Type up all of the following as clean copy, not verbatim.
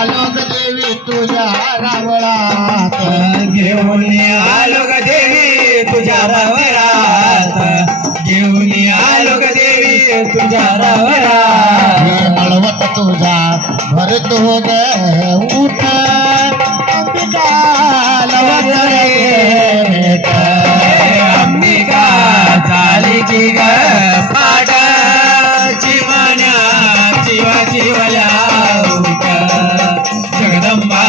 आलो ग देवी तुझ्या रावळात घेऊन आलो ग देवी तुझ्या रावळात घेऊन आलो ग देवी तुझ्या रावळात हळवत तुझा भरतो ग उठ अंबिका लवकर भेट अंबिका झाली की ग पाट जीवन्या जीवा जीवल्या उठ जगदंबा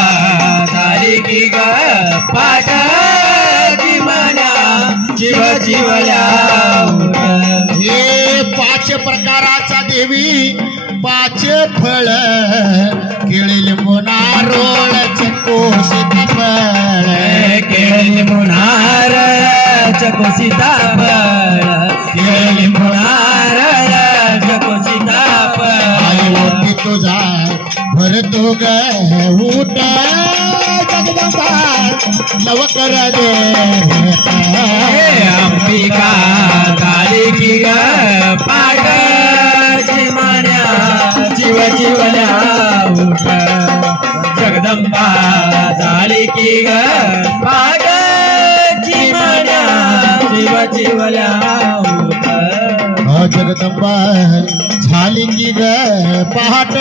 झाली की ग पाट जीवन्या जीव जीवल्या उठ हे 5 प्रकाराचा देवी 5 फळ केळी लिंबू नारळ चिक्कू सीताफळ केळी लिंबू नारळ चिक्कू सीताफळ केळी लिंबू नारळ चिक्कू सीताफळ आई तुझा भरतो ग ऊट जगदंबा लवकर भेट अंबिका झाली की ग पाट जीवन्या जीव जीवल्या उठ जगदंबा झाली की ग पाट जीवन्या जीव जीवल्या उठ जगदंबा झाली की ग पहाट